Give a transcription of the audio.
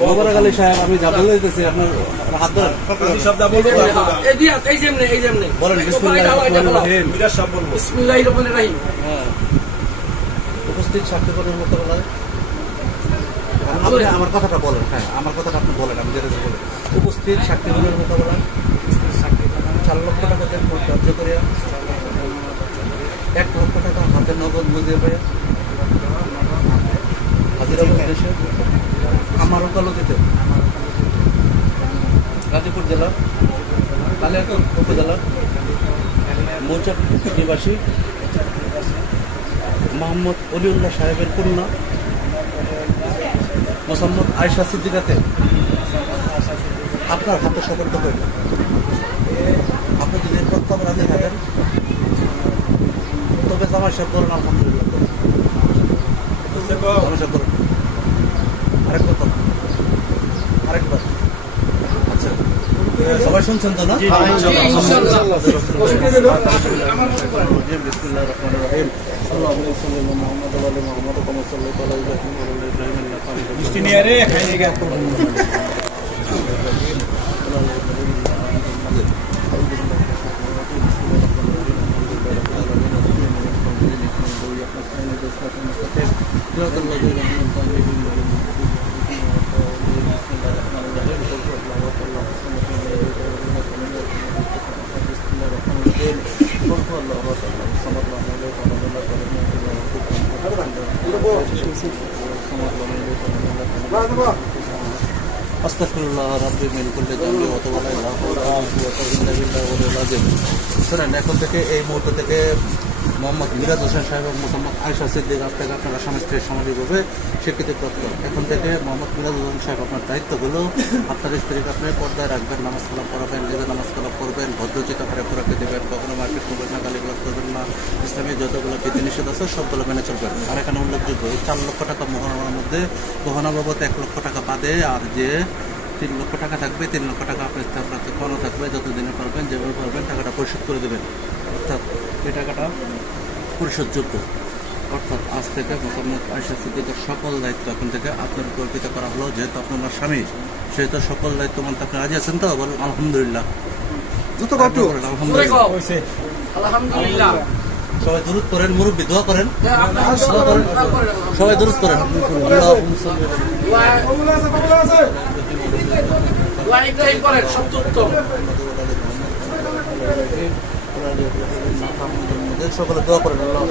মোবারক আলী সাহেব, আমি যা বলে দিতেছি আপনার হাত ধরেন। বলেন বিসমিল্লাহির রহমানির রহিম। বিসমিল্লাহির রহমানির রহিম। উপস্থিত সাক্ষীগণের মোকাবেলায় আপনি আমার কথাটা বলেন। হ্যাঁ, আমার কথাটা আপনি বলেন, আমি যেটা বলেন। উপস্থিত সাক্ষীগণের মোকাবেলায় 4 লক্ষ টাকা দেন ধার্য করিয়া 1 লক্ষ টাকা হাতে নগদ মজুরি পাইয়া হাজিরা উদ্দেশ্যে আমার ওকালতিতে গাজীপুর জেলা কালিয়াকৈর উপজেলার মৌচাক নিবাসী মোহাম্মদ অলিউল্লাহ সাহেবের কন্যা মোসাম্মদ আয়েশা সিদ্দিকাকে আপনার হাতে সতর্ক করে আপনি যদি প্রত্যাব রাজি থাকেন তবে জামাই সাহেব বলেন আলহামদুলিল্লাহ। জামাই সাহেব বলেন আরেকবার। আচ্ছা, সবাই শুনছেন তো না? বিসমিল্লাহির রহমানির রহিম। আল্লাহুম্মা সাল্লি আলা মুহাম্মাদ ওয়া আলি মুহাম্মাদ কামা সাল্লাইতা আলা ইব্রাহিম ওয়া আলা ইব্রাহিম ইন্নাকা হামিদুম মাজিদ। মিষ্টি নিয়ে রে খাইয়ে গা তো। শোনেন, এখন থেকে এই মুহূর্ত থেকে মোহাম্মদ মিরাজ হোসেন সাহেব এবং মোহাম্মদ আয়েশা সিদ্দিক আপনাকে আপনারা স্বামী স্ত্রীর সামাজিকভাবে স্বীকৃতিপ্রাপ্ত। এখন থেকে মোহাম্মদ মিরাজ হোসেন সাহেব আপনার দায়িত্বগুলো আপনার স্ত্রীকে আপনি পর্দায় রাখবেন, নামাজ কালাম পড়াবেন, নিজে নামাজ কালাম করবেন, ভদ্রচিত আকারে খোরাকে দেবেন, কখনো মার্কেট করবেন না, গালিগালাজ করবেন না, ইসলামী যতগুলো বিধিনিষেধ আছে সবগুলো মেনে চলবেন। আর এখানে উল্লেখযোগ্য এই 4 লক্ষ টাকা মোহনার মধ্যে গহনা বাবদ 1 লক্ষ টাকা বাদে আর যে 3 লক্ষ টাকা থাকবে, 3 লক্ষ টাকা আপনার কোনো থাকবে, যতদিনে পারবেন যেভাবে পারবেন টাকাটা পরিশোধ করে দেবেন। অর্থাৎ এই টাকাটা পরিশোধযোগ্য। অর্থাৎ আজ থেকে মোহাম্মদ আয়েশা সিদ্দিকের সকল দায়িত্ব এখন থেকে আপনার উপর অর্পিত করা হলো। যেহেতু আপনার স্বামী, সেহেতু সকল দায়িত্ব মানতে আপনি রাজি আছেন তো? বলুন আলহামদুলিল্লাহ। আলহামদুলিল্লাহ। সবাই দুরূদ করেন, মুরব্বি দোয়া করেন, সবাই দুরূদ করেন। সকলে দোয়া করেন। আল্লাহ